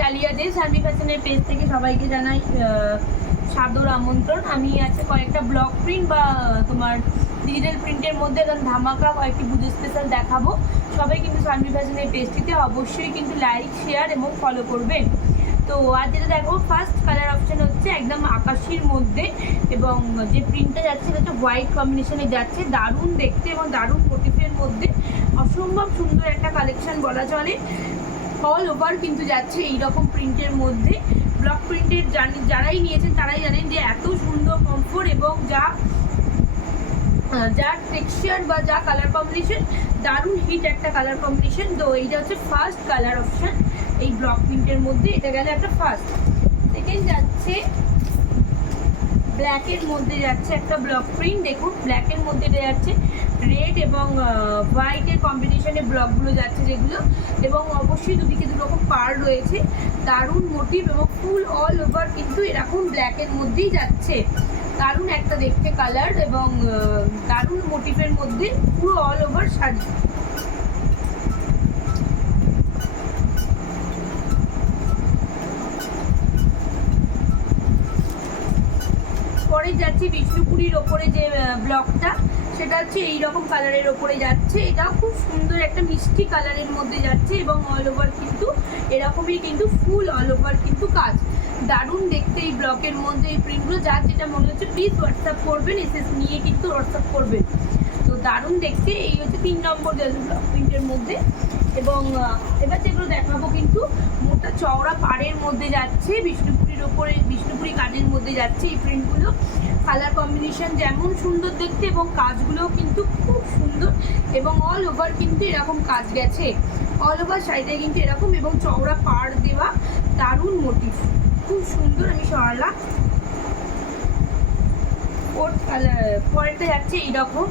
Dahlia দে। শানভি ফ্যাশনের page থেকে সবাইকে জানাই সাদর আমন্ত্রণ। আমি আছে কয়েকটা ব্লক প্রিন্ট বা তোমার ডিজিটাল প্রিন্টের মধ্যে একদম ধামাকা কয়েকটি পুজো স্পেশাল দেখাবো। সবাই কিন্তু শানভি ফ্যাশনের পেজটিতে অবশ্যই কিন্তু লাইক, শেয়ার এবং ফলো করবেন। তো আজ যেটা দেখো, ফার্স্ট কালার অপশন হচ্ছে একদম আকাশির মধ্যে, এবং যে প্রিন্টটা যাচ্ছে সেটা হচ্ছে হোয়াইট কম্বিনেশনে যাচ্ছে। দারুণ দেখতে এবং দারুণ মোটিভের মধ্যে অসম্ভব সুন্দর একটা কালেকশন বলা চলে। অল ওভার কিন্তু যাচ্ছে এইরকম প্রিন্টের মধ্যে। ব্লক প্রিন্টের যারাই নিয়েছেন তারাই জানেন যে এত সুন্দর কমফোর্ট এবং যার টেক্সচার বা যা কালার কম্বিনেশন, দারুণ হিট একটা কালার কম্বিনেশন। তো এইটা হচ্ছে ফার্স্ট কালার অপশন এই ব্লক প্রিন্টের মধ্যে। এটা গেলে একটা ফার্স্ট। সেকেন্ড যাচ্ছে ব্ল্যাকের মধ্যে, যাচ্ছে একটা ব্লক প্রিন্ট। দেখুন ব্ল্যাকের মধ্যে এটা যাচ্ছে রেড এবং হোয়াইটের কম্বিনেশনে ব্লকগুলো যাচ্ছে যেগুলো, এবং অবশ্যই দুদিকে দুরকম পার রয়েছে। দারুণ মোটিভ এবং ফুল অল ওভার কিন্তু এরকম ব্ল্যাকের মধ্যেই যাচ্ছে। দারুণ একটা দেখতে কালার এবং দারুণ মোটিভের মধ্যে পুরো অল ওভার শাড়ি। পরে যাচ্ছে বিষ্ণুপুরীর ওপরে যে ব্লকটা, সেটা হচ্ছে এইরকম কালারের ওপরে যাচ্ছে। এটাও খুব সুন্দর একটা মিষ্টি কালারের মধ্যে যাচ্ছে এবং অল ওভার কিন্তু এরকমই কিন্তু ফুল অল ওভার কিন্তু কাজ। দারুণ দেখতে এই ব্লকের মধ্যে এই প্রিন্টগুলো। যার যেটা মনে হচ্ছে প্লিজ হোয়াটসঅ্যাপ করবেন, এসএস নিয়ে কিন্তু হোয়াটসঅ্যাপ করবেন। তো দারুণ দেখতে এই হচ্ছে 3 নম্বর ব্লক প্রিন্টের মধ্যে। এবং এবার যেগুলো দেখাবো কিন্তু মোটা চওড়া পাড়ের মধ্যে যাচ্ছে, বিষ্ণুপুরীর ওপরে বিষ্ণুপুরী কাজের মধ্যে যাচ্ছে এই প্রিন্টগুলো। কালার কম্বিনেশন যেমন সুন্দর দেখতে এবং কাজগুলোও কিন্তু খুব সুন্দর, এবং অল ওভার কিন্তু এরকম কাজ গেছে। অল ওভার শাড়িটা কিন্তু এরকম এবং চওড়া পাড় দেওয়া, দারুণ মোটিভ, খুব সুন্দর। আমি সরালাম। ফোর্থ কালার পরেরটা যাচ্ছে এইরকম।